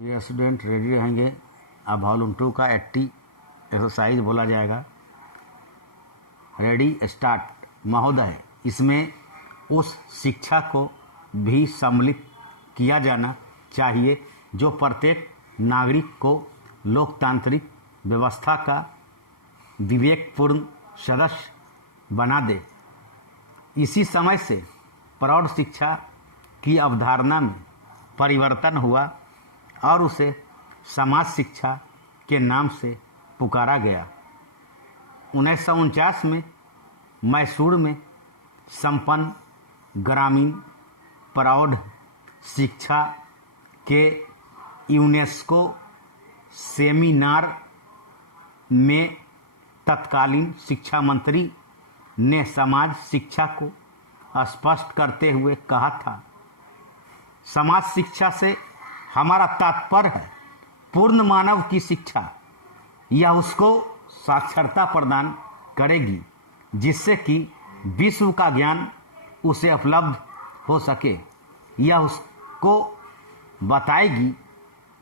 ये student ready रहेंगे। अब वॉल्यूम 2 का 80 एक्सरसाइज बोला जाएगा। Ready start. महोदय, इसमें उस शिक्षा को भी सम्मिलित किया जाना चाहिए जो प्रत्येक नागरिक को लोकतांत्रिक व्यवस्था का विवेकपूर्ण सदस्य बना दे। इसी समय से प्रौढ़ शिक्षा की अवधारणा में परिवर्तन हुआ और उसे समाज शिक्षा के नाम से पुकारा गया। 1949 में मैसूर में संपन्न ग्रामीण प्रौढ़ शिक्षा के यूनेस्को सेमिनार में तत्कालीन शिक्षा मंत्री ने समाज शिक्षा को स्पष्ट करते हुए कहा था, समाज शिक्षा से हमारा तात्पर्य है पूर्ण मानव की शिक्षा। यह उसको साक्षरता प्रदान करेगी जिससे कि विश्व का ज्ञान उसे उपलब्ध हो सके। यह उसको बताएगी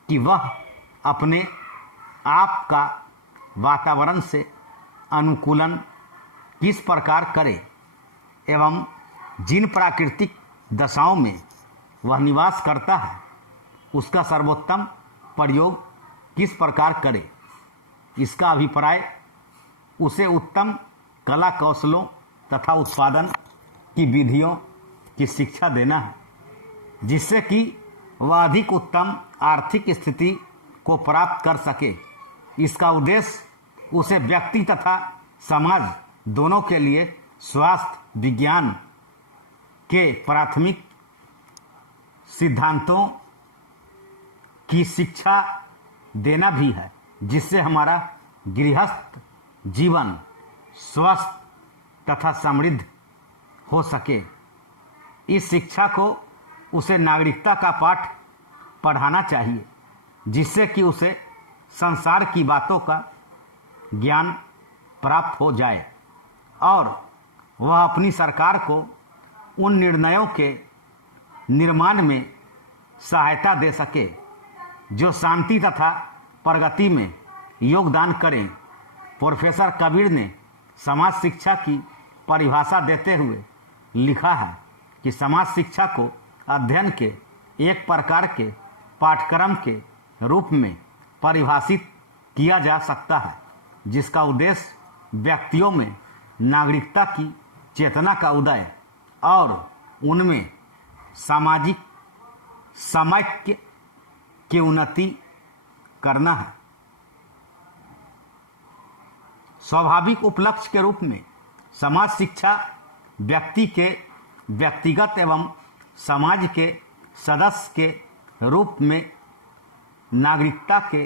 कि वह अपने आप का वातावरण से अनुकूलन किस प्रकार करे एवं जिन प्राकृतिक दशाओं में वह निवास करता है उसका सर्वोत्तम प्रयोग किस प्रकार करे। इसका अभिप्राय उसे उत्तम कला कौशलों तथा उत्पादन की विधियों की शिक्षा देना है जिससे कि वह अधिक उत्तम आर्थिक स्थिति को प्राप्त कर सके। इसका उद्देश्य उसे व्यक्ति तथा समाज दोनों के लिए स्वास्थ्य विज्ञान के प्राथमिक सिद्धांतों की शिक्षा देना भी है जिससे हमारा गृहस्थ जीवन स्वस्थ तथा समृद्ध हो सके। इस शिक्षा को उसे नागरिकता का पाठ पढ़ाना चाहिए जिससे कि उसे संसार की बातों का ज्ञान प्राप्त हो जाए और वह अपनी सरकार को उन निर्णयों के निर्माण में सहायता दे सके जो शांति तथा प्रगति में योगदान करें। प्रोफेसर कबीर ने समाज शिक्षा की परिभाषा देते हुए लिखा है कि समाज शिक्षा को अध्ययन के एक प्रकार के पाठ्यक्रम के रूप में परिभाषित किया जा सकता है जिसका उद्देश्य व्यक्तियों में नागरिकता की चेतना का उदय और उनमें सामाजिक समैक्य की उन्नति करना है। स्वाभाविक उपलक्ष्य के रूप में समाज शिक्षा व्यक्ति के व्यक्तिगत एवं समाज के सदस्य के रूप में नागरिकता के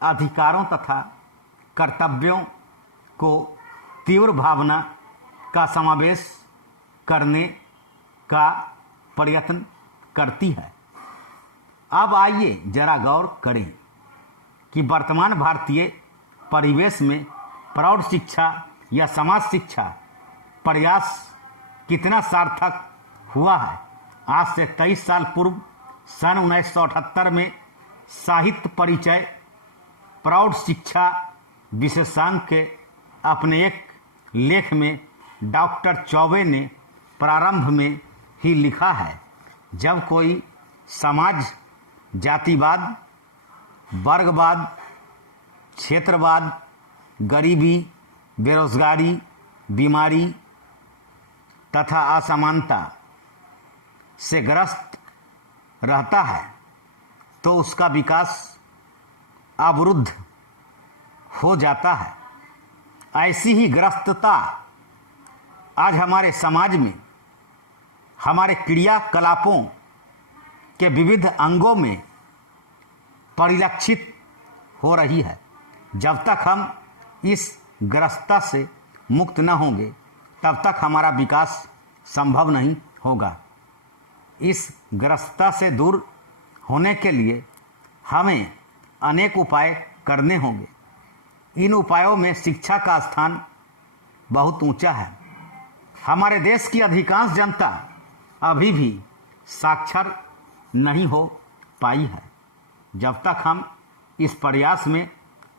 अधिकारों तथा कर्तव्यों को तीव्र भावना का समावेश करने का प्रयत्न करती है। अब आइए जरा गौर करें कि वर्तमान भारतीय परिवेश में प्रौढ़ शिक्षा या समाज शिक्षा प्रयास कितना सार्थक हुआ है। आज से 23 साल पूर्व सन 1978 में साहित्य परिचय प्रौढ़ शिक्षा विशेषांक के अपने एक लेख में डॉक्टर चौबे ने प्रारंभ में ही लिखा है, जब कोई समाज जातिवाद, वर्गवाद, क्षेत्रवाद, गरीबी, बेरोजगारी, बीमारी तथा असमानता से ग्रस्त रहता है तो उसका विकास अवरुद्ध हो जाता है। ऐसी ही ग्रस्तता आज हमारे समाज में हमारे क्रियाकलापों के विविध अंगों में परिलक्षित हो रही है। जब तक हम इस ग्रस्तता से मुक्त न होंगे तब तक हमारा विकास संभव नहीं होगा। इस ग्रस्तता से दूर होने के लिए हमें अनेक उपाय करने होंगे। इन उपायों में शिक्षा का स्थान बहुत ऊंचा है। हमारे देश की अधिकांश जनता अभी भी साक्षर नहीं हो पाई है। जब तक हम इस प्रयास में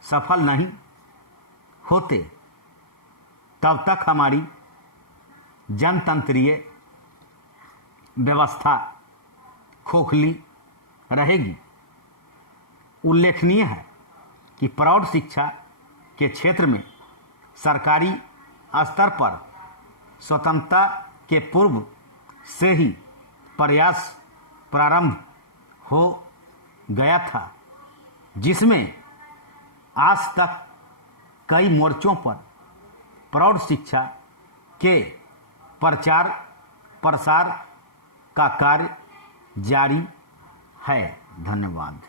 सफल नहीं होते तब तक हमारी जनतंत्रीय व्यवस्था खोखली रहेगी। उल्लेखनीय है कि प्रौढ़ शिक्षा के क्षेत्र में सरकारी स्तर पर स्वतंत्रता के पूर्व से ही प्रयास प्रारंभ हो गया था, जिसमें आज तक कई मोर्चों पर प्रौढ़ शिक्षा के प्रचार प्रसार का कार्य जारी है। धन्यवाद।